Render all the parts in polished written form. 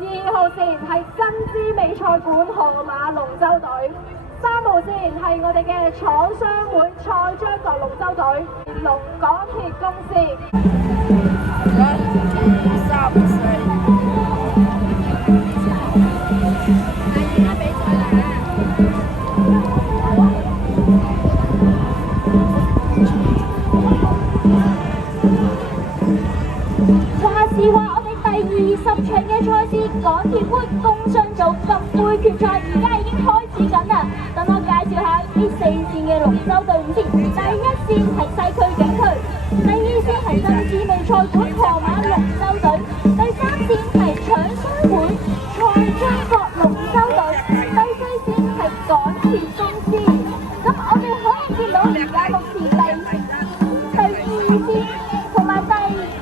2號線係珍珠美賽館河馬龍舟隊，3號線係我哋嘅廠商會賽張角龍舟隊，龍港鐵公司。話時話，我哋第20場嘅賽事港鐵杯工商組金杯決賽而家已經開始緊啦。等我介紹下呢4線嘅龍舟隊伍先。第1線係西區警區，第2線係珍珠美賽館河馬龍舟隊，第3線係廠商會賽張角龍舟隊，第4線係港鐵公司。咁我哋可以見到而家目前第2線同埋第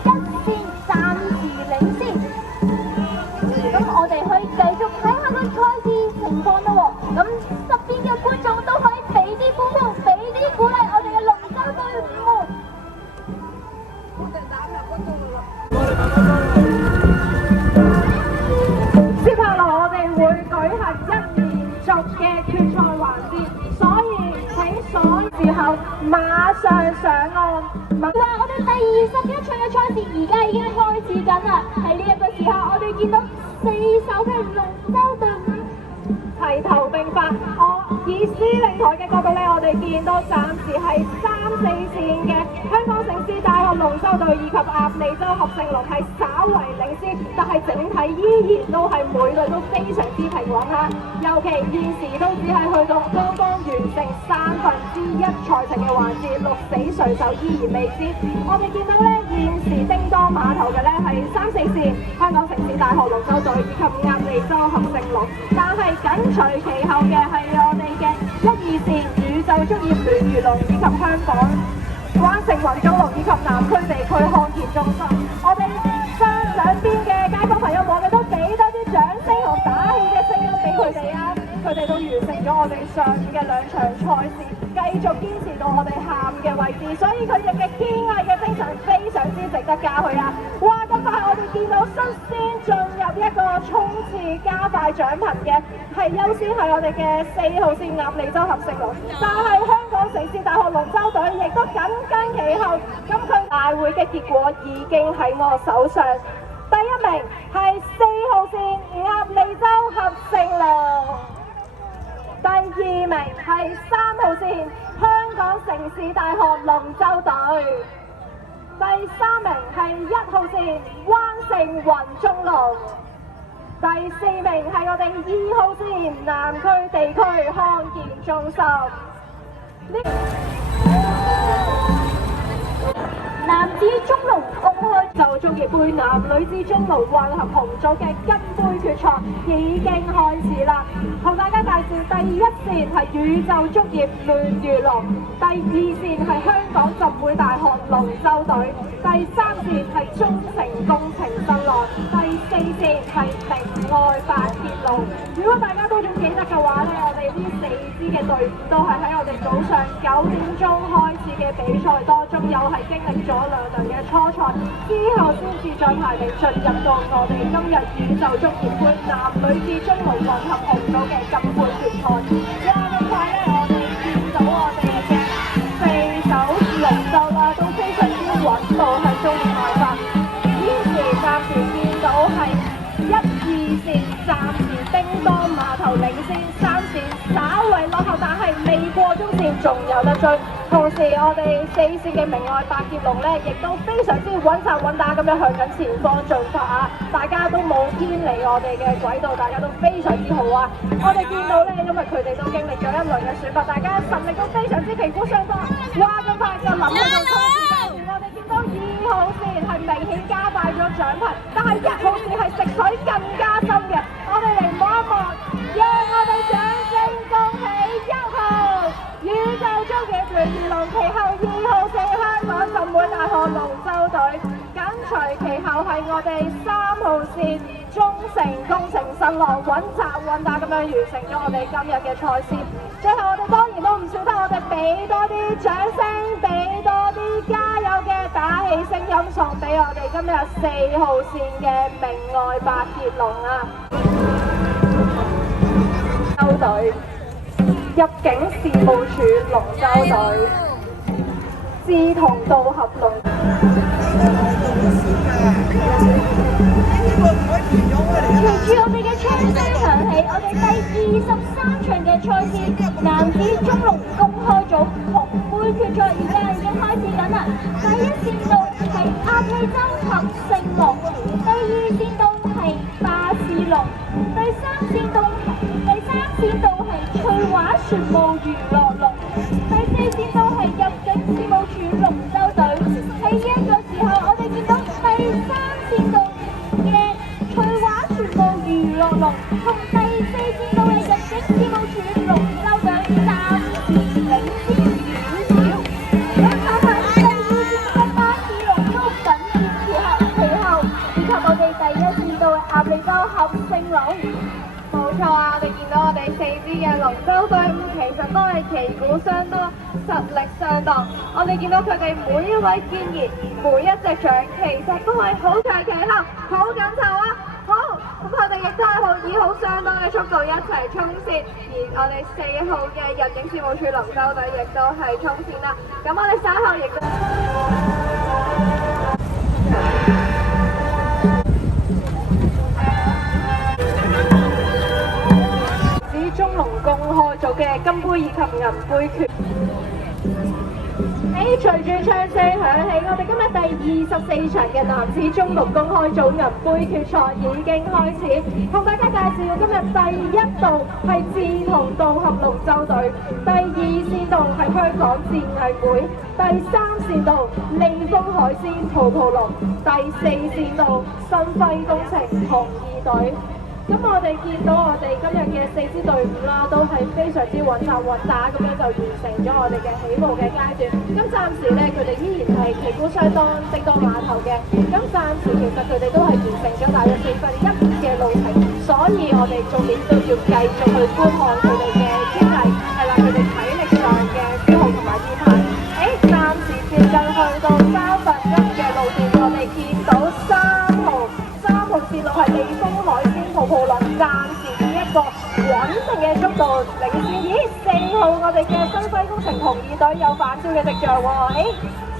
1線暫時領先。咁我哋可以繼續睇下個賽事情況咯。咁側邊嘅觀眾都可以俾啲歡呼，俾啲鼓勵我哋嘅龍舟隊伍。接下來我哋會舉行一連續嘅決賽環節，所以請所有時候馬上上岸。我哋第21場嘅賽事而家已經開始緊啦。喺呢一個時候，我哋見到4艘嘅龍舟隊伍齊頭並發。我以司令台嘅角度咧，我哋見到暫時係3、4線嘅香港城市大學龍舟隊以及鴨脷洲合勝龍係稍為領先，但係整體依然都係每隊都非常之平穩嚇。尤其現時都只係去到剛剛完成1/3賽程嘅環節，鹿死誰手依然未知。我哋見到咧，現時叮當碼頭嘅咧係3、4線香港城市大學龍舟隊以及鴨脷洲合勝龍，但係緊隨其後嘅係我哋嘅1、2線宇宙足業聯漁龍以及香港灣城雲九龍以及南區地區康健中心。我哋兩邊嘅街坊朋友，我哋都俾多啲掌聲同打氣嘅聲音俾佢哋啊！佢哋都完成咗我哋上午嘅2場賽事，繼續堅持到我哋下午嘅位置，所以佢哋嘅堅毅嘅精神非常之值得嘉許啊！哇！咁快我哋見到率先進入一個衝刺加快獎頻嘅係優先係我哋嘅4號線鴨脷洲合勝龍，但係香港城市大學龍舟隊亦都緊跟其後。咁佢大會嘅結果已經喺我手上。第1名係4號線鴨脷洲合勝龍，第2名係3號線香港城市大學龍舟隊，第3名係1號線灣城雲中龍，第4名係我哋2號線南區地區康健中心。男子中龍公開就足業杯男女子中龍混合紅組嘅金杯決賽已經開始啦！同大家介紹，第1線係宇宙足業聯漁龍，第2線係香港浸會大學龍舟隊，第3線係中城工程新浪，第4線係明愛八鐵龍。如果大家都仲記得嘅話咧，我哋呢4支嘅隊伍都係喺我哋早上9點鐘開始嘅比賽當中，又係經歷咗2輪嘅初賽，之後先至再排名進入到我哋今日宇宙足業杯男女子中龍混合紅組嘅金杯決賽。哇！咁快咧，我哋見到我哋嘅4艘龍舟啦，都非常之穩步向中線邁發。現時暫時見到係1、2線暫時叮當碼頭領先，3線稍為落後，但係未過中線仲有得追。同時我哋4線嘅明愛八鐵龍咧，亦都非常之穩紮穩打咁樣向緊前方進發啊！大家都冇偏離我哋嘅軌道，大家都非常之好啊！我哋見到咧，因為佢哋都經歷咗1輪嘅選拔，大家實力都非常之旗鼓相當。哇！咁快就臨去到賽事階段，我哋見到2號線係明顯加快咗獎頻，但係1號線係食水更加深嘅。我哋嚟望一望，讓我哋掌聲恭喜1號宇宙足業聯漁龍，其後2號線香港浸會大學龍舟隊，緊隨其後係我哋3號線中忠誠順浪，穩紮咁樣完成咗我哋今日嘅賽事。最後我哋當然都唔少得我哋俾多啲掌聲，俾多啲加油嘅打氣聲音送俾我哋今日4號線嘅明愛白傑龍啊！州隊入境事務處龍舟隊志同道合龍。隨住我哋嘅槍聲響起，我哋第23場嘅賽事男子中龍公開組紅杯決賽而家已經開始緊啦。第一線道係鴨脷洲合盛龍，第二線道係巴士龍，第三線道係翠華船務娛樂龍，第4線道係入境事務處龍舟隊。喺呢一個時候，我哋見到第3線道嘅翠華船務娛樂龍同第4線道嘅入境事務處龍舟隊暫時領先少少。咁睇下第2線嘅巴士龍都緊接其後，以及我哋第1線道嘅鴨脷洲合盛龍。冇錯啊！我哋見到我哋4支嘅龍舟隊伍其實都係旗鼓相當，實力相當。我哋見到佢哋每一位健兒，每一隻象其實都係好長期後，好緊湊啊！好，咁佢哋亦都係以好相當嘅速度一齊衝線，而我哋4號嘅入境事務處龍舟隊亦都係衝線啦。咁我哋稍後亦都中龍公開組嘅金杯以及銀杯決。隨住槍聲響起，我哋今日第24場嘅男子中龍公開組銀杯決賽已經開始，同大家介紹今日第1道係志同道合龍舟隊，第2線道係香港戰藝會，第3線道利豐海鮮泡泡龍，第4線道新輝工程紅二隊。咁我哋見到我哋今日嘅4支隊伍啦，都係非常之穩打咁樣就完成咗我哋嘅起步嘅階段。咁暫時咧，佢哋依然係旗鼓相當，精多碼頭嘅。咁暫時其實佢哋都係完成咗大約1/4嘅路程，所以我哋重點都要繼續去觀看佢哋嘅堅毅，係啦，佢哋體力上嘅消耗同埋厭限。暫時接近去到1/3嘅路段，我哋見到3號線路係利豐海鮮泡泡龍，暫時以一個穩定嘅速度領先。咦，4號我哋嘅新輝工程紅二隊有反超嘅跡象喎，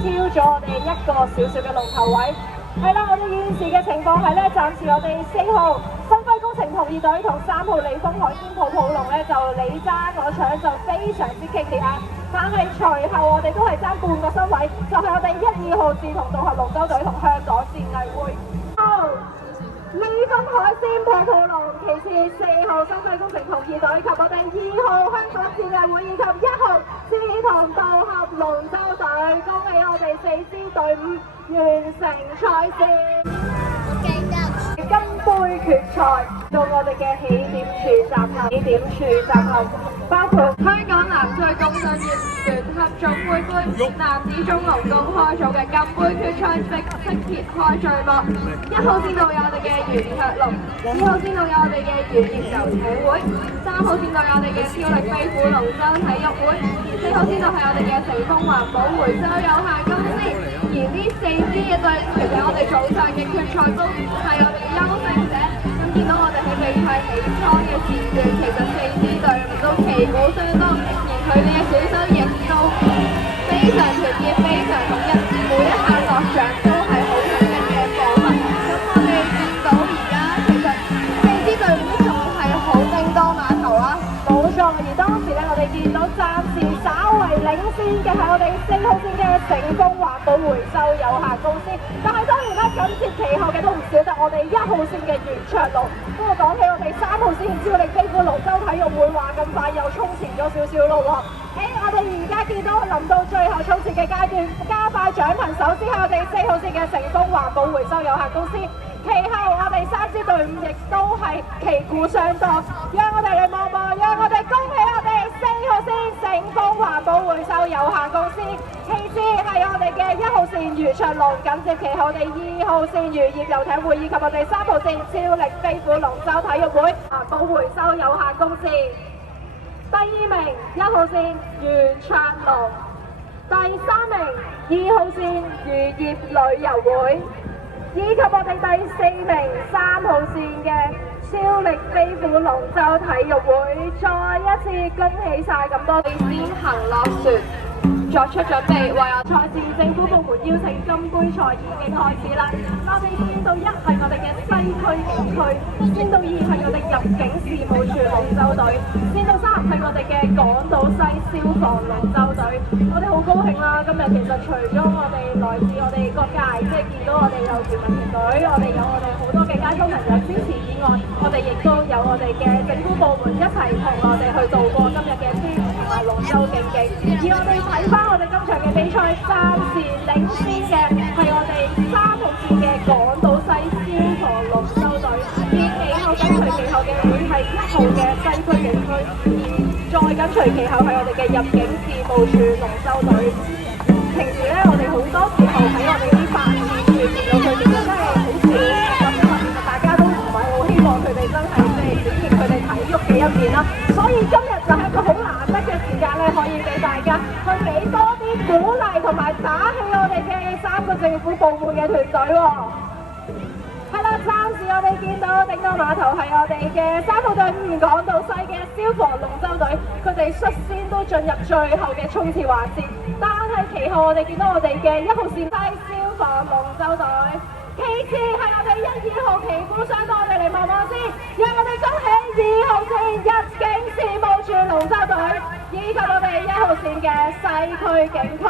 超咗我哋一個少少嘅龍頭位。係啦，我哋現時嘅情況係咧，暫時我哋4號新輝工程紅二隊同3號利豐海鮮泡泡龍咧就你爭我搶，就非常之激烈啊！但係隨後我哋都係爭半個身位，就係我哋1、2號志同道合龍舟隊同香港戰藝會。利豐海鮮泡泡龍，其次4號新輝工程紅二隊及我哋2號香港戰藝會以及1號志同道合龍舟隊，恭喜我哋4支隊伍完成賽事。金杯決賽到我哋嘅起點處集合，包括香港南區工商業聯合總會杯男子中龍公開組嘅金杯決賽正式揭開序幕。1號線道有我哋嘅袁卓龍，2號線道有我哋嘅越野遊艇會，3號線道有我哋嘅超力飛虎龍舟體育會，4號線道係我哋嘅成功環保回收有限公司。而呢4支嘅隊伍，其實我哋早上嘅決賽都係我哋嘅優勝者。咁見到我哋喺比賽起初嘅時段，其實4支隊伍都旗鼓相當，而佢哋嘅選手亦都非常團結、非常統一，每一下落掌都係好統一嘅步伐。咁我哋見到而家其實4支隊伍仲係好精多碼頭啊！冇錯，而當時咧，我哋見到暫時稍為領先嘅係我哋4號線嘅成功環保回收有限公司，但係當然啦，緊接其後嘅都唔少得我哋1號線嘅袁卓龍。不過講起我哋3號線超力飛虎龍舟體育會，話咁快又衝前咗少少咯喎！我哋而家見到臨到最後衝刺嘅階段，加快獎品，首先係我哋4號線嘅成功環保回收有限公司，其後我哋3支隊伍亦都係旗鼓相當，讓我哋嚟望望，讓我哋恭喜我哋4號線盛豐環保回收有限公司，其次係我哋嘅1號線余卓龍，緊接其後我哋2號線漁業遊艇會以及我哋3號線超力飛虎龍舟體育會環保回收有限公司。第2名1號線袁卓龍，第3名2號線漁業旅遊會，以及我哋第4名3號線嘅超力飛虎龍舟體育會。再一次恭喜晒咁多先行落船，作出準備，為我賽事政府部門邀請金杯賽已經開始啦。我哋線道1係我哋嘅西區警區，線道2係我哋入境事務處龍舟隊，線道3係我哋嘅港島西消防龍舟隊。我哋好高興啦！今日其實除咗我哋來自我哋各界，即係見到我哋有全民團隊，我哋有我哋好多嘅街坊朋友支持以外，我哋亦都有我哋嘅政府部門一齊同我哋去度過今日嘅天同埋龍舟競技。而我哋睇翻我哋今場嘅比賽，暫時領先嘅係我哋3號線嘅港島西消防龍舟隊，而其後緊隨其後嘅會係1號嘅西區警區，再緊隨其後係我哋嘅入境事務處龍舟隊。平時咧，我哋好多時候喺我哋啲辦事處見到佢哋真係好少，咁因為其實大家都唔係好希望佢哋真係即係展現佢哋體育嘅一面啦。所以今日就係一個好難得嘅時間咧，可以俾大家去俾多啲鼓勵同埋打氣我哋嘅3個政府部門嘅團隊喎。係啦，暫時我哋見到頂到碼頭係我哋嘅3號隊伍港島西嘅消防龍舟隊，佢哋率先都進入最後嘅衝刺環節，但係其後我哋見到我哋嘅1號線西消防龍舟隊，其次係我哋1、2號旗鼓相當，我哋嚟望望先，讓我哋恭喜2號線入境事務處龍舟隊，以及我哋1號線嘅西區警區。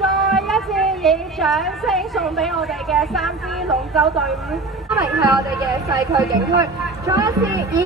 再一次以掌聲送俾我哋嘅3支龍舟隊伍，3名係我哋嘅西區警區。再一次以